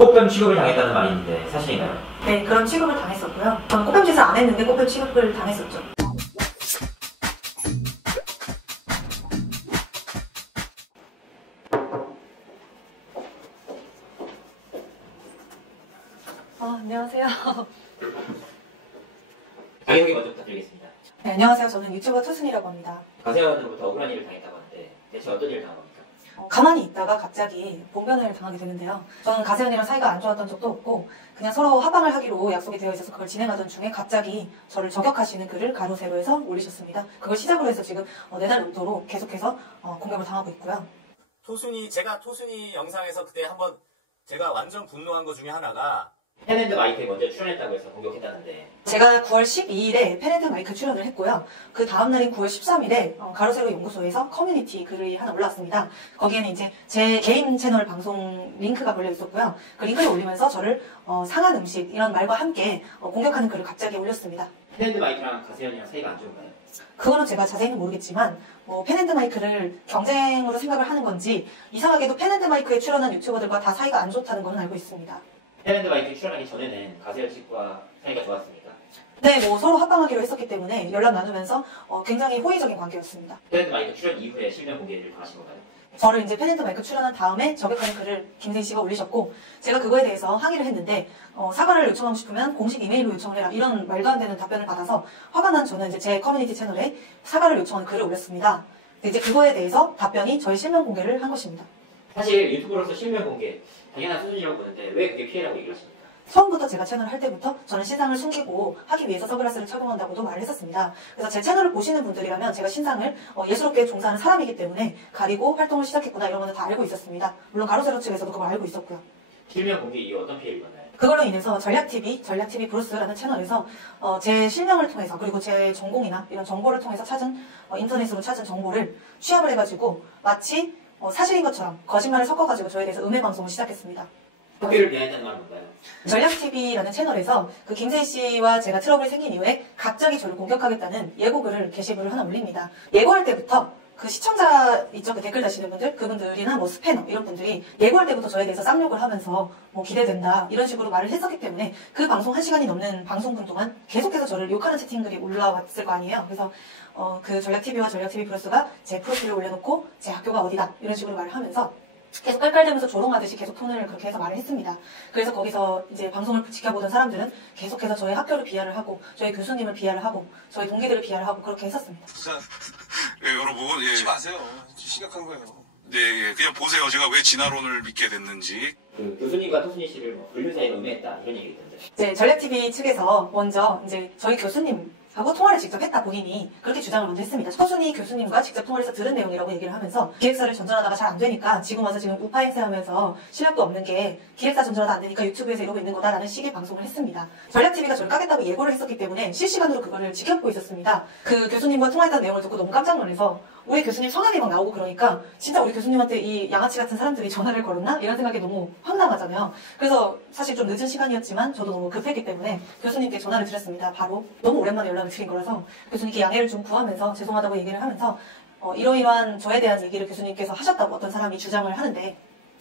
꽃뱀 취급을 당했다는 말이 있는데 사실인가요? 네, 그런 취급을 당했었고요. 저는 꽃뱀 짓을 안 했는데 꽃뱀 취급을 당했었죠. 안녕하세요. 자기소개 먼저 부탁드리겠습니다. 네, 안녕하세요. 저는 유튜버 투순이라고 합니다. 가세현으로부터 억울한 일을 당했다고 하는데 대체 어떤 일을 당한 겁니까? 가만히 있다가 갑자기 봉변을 당하게 되는데요. 저는 가세현이랑 사이가 안 좋았던 적도 없고 그냥 서로 합방을 하기로 약속이 되어 있어서 그걸 진행하던 중에 갑자기 저를 저격하시는 글을 가로 세로해서 올리셨습니다. 그걸 시작으로 해서 지금 4달 넘도록 계속해서 공격을 당하고 있고요. 제가 토순이 영상에서 그때 한번 제가 완전 분노한 것 중에 하나가 펜앤드 마이크에 먼저 출연했다고 해서 공격했다는데 제가 9월 12일에 펜앤드 마이크 출연을 했고요. 그 다음날인 9월 13일에 가로세로 연구소에서 커뮤니티 글이 하나 올라왔습니다. 거기에는 이제 제 개인 채널 방송 링크가 걸려 있었고요. 그 링크를 올리면서 저를 상한 음식 이런 말과 함께 공격하는 글을 갑자기 올렸습니다. 펜앤드 마이크랑 가세현이랑 사이가 안 좋은가요? 그거는 제가 자세히는 모르겠지만 펜앤드 마이크를 경쟁으로 생각을 하는 건지 이상하게도 펜앤드 마이크에 출연한 유튜버들과 다 사이가 안 좋다는 건 알고 있습니다. 펜앤드 마이크에 출연하기 전에는 가세현 씨과 사이가 좋았습니까? 네, 서로 합방하기로 했었기 때문에 연락 나누면서 굉장히 호의적인 관계였습니다. 펜앤드 마이크 출연 이후에 실명 공개를 당하신 건가요? 저를 이제 펜앤드 마이크 출연한 다음에 저격하는 글을 김세희 씨가 올리셨고 제가 그거에 대해서 항의를 했는데 사과를 요청하고 싶으면 공식 이메일로 요청을 해라 이런 말도 안 되는 답변을 받아서 화가 난 저는 이제 제 커뮤니티 채널에 사과를 요청하는 글을 올렸습니다. 이제 그거에 대해서 답변이 저희 실명 공개를 한 것입니다. 사실 유튜브로서 실명 공개 당연한 수준이라고 보는데 왜 그게 피해라고 얘기를 하십니까? 처음부터 제가 채널을 할 때부터 저는 신상을 숨기고 하기 위해서 선글라스를 착용한다고도 말을 했었습니다. 그래서 제 채널을 보시는 분들이라면 제가 신상을 예술업계에 종사하는 사람이기 때문에 가리고 활동을 시작했구나 이런 거는 다 알고 있었습니다. 물론 가로세로 측에서도 그걸 알고 있었고요. 실명 공개 이후 어떤 피해를 입었나요? 그걸로 인해서 전략TV 브루스라는 채널에서 제 실명을 통해서 그리고 제 전공이나 이런 정보를 통해서 찾은 인터넷으로 찾은 정보를 취합을 해가지고 마치 사실인 것처럼 거짓말을 섞어가지고 저에 대해서 음해 방송을 시작했습니다. 학교를 비하했다는 말은 뭔가요? 전략TV라는 채널에서 그 김세희 씨와 제가 트러블이 생긴 이후에 갑자기 저를 공격하겠다는 예고글을 게시글을 하나 올립니다. 예고할 때부터 그 시청자 있죠? 그 댓글 다시는 분들? 그분들이나 스패너 이런 분들이 예고할 때부터 저에 대해서 쌍욕을 하면서 기대된다 이런 식으로 말을 했었기 때문에 그 방송 1시간이 넘는 방송분 동안 계속해서 저를 욕하는 채팅글이 올라왔을 거 아니에요. 그래서 그 전략TV와 전략TV 플러스가 제 프로필을 올려놓고 제 학교가 어디다 이런 식으로 말을 하면서 계속 깔깔대면서 조롱하듯이 계속 톤을 그렇게 해서 말을 했습니다. 그래서 거기서 이제 방송을 지켜보던 사람들은 계속해서 저희 학교를 비하를 하고 저희 교수님을 비하를 하고 저희 동기들을 비하를 하고 그렇게 했었습니다. 진짜 여러분 하지 마세요. 심각한 거예요. 네, 그냥 보세요. 제가 왜 진화론을 믿게 됐는지. 그 교수님과 토순이 씨를 불륜 사이에 음해했다 이런 얘기 있던데. 이제 전략TV 측에서 먼저 이제 저희 교수님하고 통화를 직접 했다 본인이 그렇게 주장을 먼저 했습니다. 토순이 교수님과 직접 통화를 해서 들은 내용이라고 얘기를 하면서 기획사를 전전하다가 잘 안 되니까 지금 와서 지금 우파 행세하면서 실력도 없는 게 기획사 전전하다 안 되니까 유튜브에서 이러고 있는 거다라는 식의 방송을 했습니다. 전략TV가 저를 까겠다고 예고를 했었기 때문에 실시간으로 그거를 지켜보고 있었습니다. 그 교수님과 통화했다는 내용을 듣고 너무 깜짝 놀라서 우리 교수님 성함이 막 나오고 그러니까 진짜 우리 교수님한테 이 양아치 같은 사람들이 전화를 걸었나? 이런 생각이 너무 황당하잖아요. 그래서 사실 좀 늦은 시간이었지만 저도 너무 급했기 때문에 교수님께 전화를 드렸습니다. 바로 너무 오랜만에 연락을 드린 거라서 교수님께 양해를 좀 구하면서 죄송하다고 얘기를 하면서 이러이러한 저에 대한 얘기를 교수님께서 하셨다고 어떤 사람이 주장을 하는데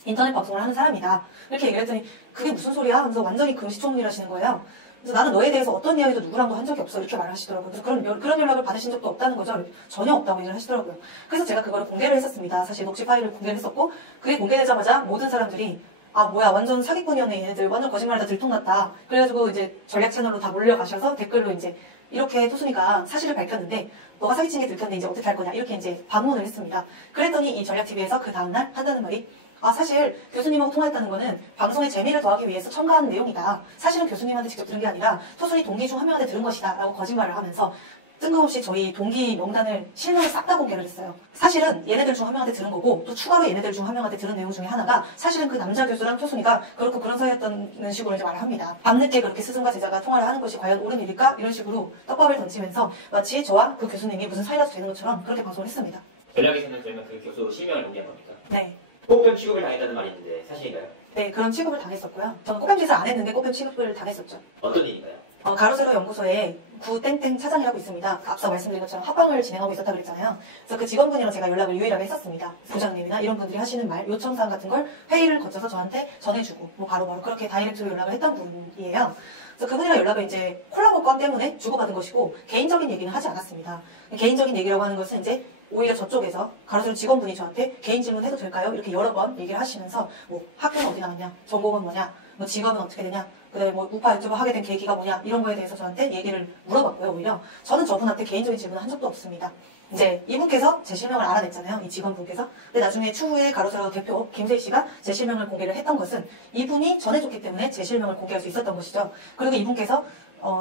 인터넷 방송을 하는 사람이다. 이렇게 얘기를 했더니 그게 무슨 소리야? 하면서 완전히 금시초문을 하시는 거예요. 그래서 나는 너에 대해서 어떤 이야기도 누구랑도 한 적이 없어 이렇게 말을 하시더라고요. 그래서 그런 연락을 받으신 적도 없다는 거죠. 전혀 없다고 얘기를 하시더라고요. 그래서 제가 그거를 공개를 했었습니다. 사실 녹취 파일을 공개를 했었고 그게 공개되자마자 모든 사람들이 아 뭐야 완전 사기꾼이었네 얘네들 완전 거짓말하다 들통났다. 그래가지고 이제 전략 채널로 다 몰려가셔서 댓글로 이제 이렇게 토순이가 사실을 밝혔는데 너가 사기친 게 들켰는데 이제 어떻게 할 거냐 이렇게 이제 반문을 했습니다. 그랬더니 이 전략TV에서 그 다음날 한다는 말이 사실 교수님하고 통화했다는 거는 방송의 재미를 더하기 위해서 첨가한 내용이다. 사실은 교수님한테 직접 들은 게 아니라 토순이 동기 중 한 명한테 들은 것이다 라고 거짓말을 하면서 뜬금없이 저희 동기 명단을 실명을 싹 다 공개를 했어요. 사실은 얘네들 중 한 명한테 들은 거고 또 추가로 얘네들 중 한 명한테 들은 내용 중에 하나가 사실은 그 남자 교수랑 토순이가 그렇고 그런 사이였다는 식으로 이제 말을 합니다. 밤늦게 그렇게 스승과 제자가 통화를 하는 것이 과연 옳은 일일까? 이런 식으로 떡밥을 던지면서 마치 저와 그 교수님이 무슨 사이라도 되는 것처럼 그렇게 방송을 했습니다. 전략에서는 그러면 그 교수 실명을 공개한 겁니까? 네. 꽃뱀 취급을 당했다는 말이 있는데 사실인가요? 네, 그런 취급을 당했었고요. 저는 꽃뱀 짓을 안 했는데 꽃뱀 취급을 당했었죠. 어떤 일인가요? 가로세로 연구소에 구땡땡 차장이라고 있습니다. 앞서 말씀드린 것처럼 합방을 진행하고 있었다고 그랬잖아요. 그래서 그 직원분이랑 제가 연락을 유일하게 했었습니다. 부장님이나 이런 분들이 하시는 말, 요청사항 같은 걸 회의를 거쳐서 저한테 전해주고 뭐 바로바로 그렇게 다이렉트로 연락을 했던 분이에요. 그래서 그분이랑 연락을 이제 콜라보 건 때문에 주고받은 것이고 개인적인 얘기는 하지 않았습니다. 개인적인 얘기라고 하는 것은 이제 오히려 저쪽에서 가로세로 직원분이 저한테 개인 질문해도 될까요? 이렇게 여러 번 얘기를 하시면서 뭐 학교는 어디 나왔냐, 전공은 뭐냐, 뭐 직업은 어떻게 되냐, 그다음에 뭐 우파 유튜버 하게 된 계기가 뭐냐 이런 거에 대해서 저한테 얘기를 물어봤고요. 오히려 저는 저분한테 개인적인 질문을 한 적도 없습니다. 이제 이분께서 제 실명을 알아냈잖아요. 이 직원분께서. 근데 나중에 추후에 가로세로 대표 김세희 씨가 제 실명을 공개를 했던 것은 이분이 전해줬기 때문에 제 실명을 공개할 수 있었던 것이죠. 그리고 이분께서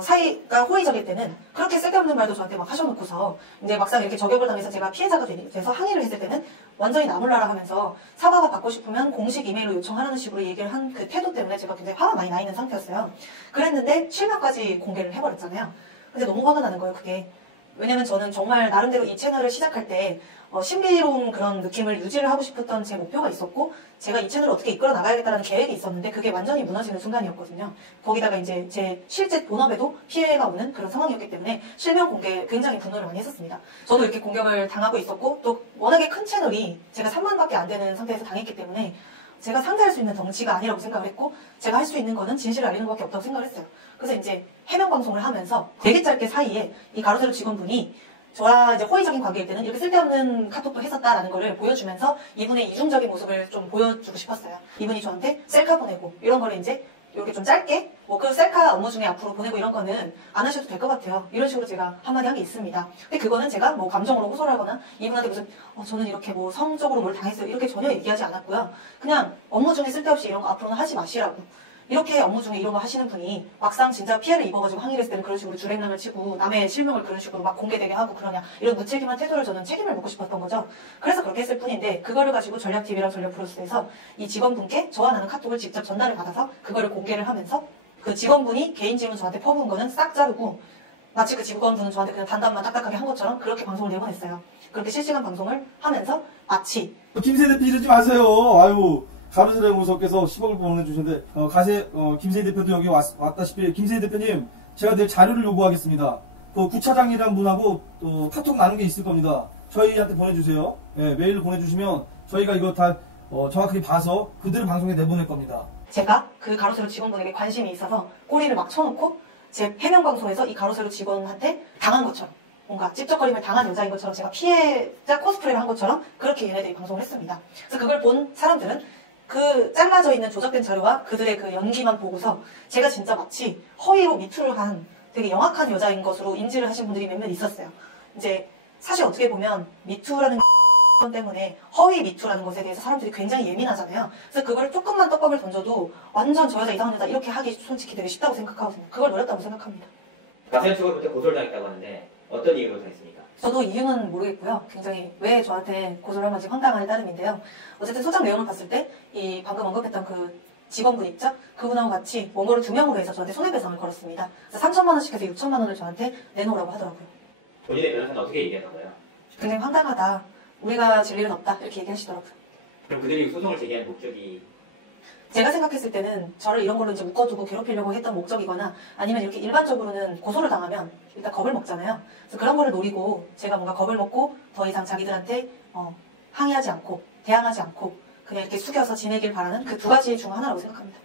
사이가 호의적일 때는 그렇게 쓸데없는 말도 저한테 막 하셔놓고서 이제 막상 이렇게 저격을 당해서 제가 피해자가 돼서 항의를 했을 때는 완전히 나몰라라 하면서 사과가 받고 싶으면 공식 이메일로 요청하라는 식으로 얘기를 한 그 태도 때문에 제가 굉장히 화가 많이 나 있는 상태였어요. 그랬는데 실명까지 공개를 해버렸잖아요. 근데 너무 화가 나는 거예요, 그게. 왜냐면 저는 정말 나름대로 이 채널을 시작할 때 신비로운 그런 느낌을 유지를 하고 싶었던 제 목표가 있었고 제가 이 채널을 어떻게 이끌어 나가야겠다는 계획이 있었는데 그게 완전히 무너지는 순간이었거든요. 거기다가 이제 제 실제 본업에도 피해가 오는 그런 상황이었기 때문에 실명 공개에 굉장히 분노를 많이 했었습니다. 저도 이렇게 공격을 당하고 있었고 또 워낙에 큰 채널이 제가 3만밖에 안 되는 상태에서 당했기 때문에 제가 상대할 수 있는 덩치가 아니라고 생각을 했고 제가 할 수 있는 거는 진실을 알리는 것밖에 없다고 생각을 했어요. 그래서 이제 해명 방송을 하면서 되게 짧게 사이에 이 가로세로 직원분이 저와 이제 호의적인 관계일 때는 이렇게 쓸데없는 카톡도 했었다라는 거를 보여주면서 이분의 이중적인 모습을 좀 보여주고 싶었어요. 이분이 저한테 셀카 보내고 이런 거를 이제 이렇게 좀 짧게 뭐 그 셀카 업무 중에 앞으로 보내고 이런 거는 안 하셔도 될 것 같아요. 이런 식으로 제가 한마디 한 게 있습니다. 근데 그거는 제가 뭐 감정으로 호소를 하거나 이분한테 무슨 저는 이렇게 뭐 성적으로 뭘 당했어요 이렇게 전혀 얘기하지 않았고요. 그냥 업무 중에 쓸데없이 이런 거 앞으로는 하지 마시라고. 이렇게 업무 중에 이런 거 하시는 분이 막상 진짜 피해를 입어가지고 항의를 했을 때는 그런 식으로 주랭랑을 치고 남의 실명을 그런 식으로 막 공개되게 하고 그러냐 이런 무책임한 태도를 저는 책임을 묻고 싶었던 거죠. 그래서 그렇게 했을 뿐인데 그거를 가지고 전략TV랑 전략브루스에서 이 직원분께 저와 나는 카톡을 직접 전달을 받아서 그거를 공개를 하면서 그 직원분이 개인 질문 저한테 퍼부은 거는 싹 자르고 마치 그 직원분은 저한테 그냥 단답만 딱딱하게 한 것처럼 그렇게 방송을 내보냈어요. 그렇게 실시간 방송을 하면서 마치 김세희 대표 이러지 마세요. 아유. 가로세로 연구소께서 10억을 보내주셨는데 김세희 대표도 여기 왔다시피 김세희 대표님 제가 내일 자료를 요구하겠습니다. 그 구차장이란 분하고 또 카톡 나눈 게 있을 겁니다. 저희한테 보내주세요. 네, 메일을 보내주시면 저희가 이거 다 정확하게 봐서 그대로 방송에 내보낼 겁니다. 제가 그 가로세로 직원분에게 관심이 있어서 꼬리를 막 쳐놓고 제 해명 방송에서 이 가로세로 직원한테 당한 것처럼 뭔가 찝쩍거림을 당한 여자인 것처럼 제가 피해자 코스프레를 한 것처럼 그렇게 얘네들이 방송을 했습니다. 그래서 그걸 본 사람들은 그 잘라져 있는 조작된 자료와 그들의 그 연기만 보고서 제가 진짜 마치 허위로 미투를 한 되게 영악한 여자인 것으로 인지를 하신 분들이 몇몇 있었어요. 이제 사실 어떻게 보면 미투라는 것 때문에 허위 미투라는 것에 대해서 사람들이 굉장히 예민하잖아요. 그래서 그걸 조금만 떡밥을 던져도 완전 저 여자 이상한 여자 이렇게 하기 솔직히 되게 쉽다고 생각하거든요. 그걸 노렸다고 생각합니다. 가세현 측으로부터 고소를 당했다고 하는데 어떤 이유로 당했습니까? 저도 이유는 모르겠고요. 굉장히 왜 저한테 고소를 한 건지 황당한 따름인데요. 어쨌든 소장 내용을 봤을 때 이 방금 언급했던 그 직원분 있죠? 그분하고 같이 원고를 2명으로 해서 저한테 손해배상을 걸었습니다. 그래서 3천만 원씩 해서 6천만 원을 저한테 내놓으라고 하더라고요. 본인의 변호사는 어떻게 얘기했던가요? 굉장히 황당하다. 우리가 질 일은 없다. 이렇게 얘기하시더라고요. 그럼 그들이 소송을 제기한 목적이 제가 생각했을 때는 저를 이런 걸로 이제 묶어두고 괴롭히려고 했던 목적이거나 아니면 이렇게 일반적으로는 고소를 당하면 일단 겁을 먹잖아요. 그래서 그런 거를 노리고 제가 뭔가 겁을 먹고 더 이상 자기들한테 항의하지 않고 대항하지 않고 그냥 이렇게 숙여서 지내길 바라는 그 두 가지 중 하나라고 생각합니다.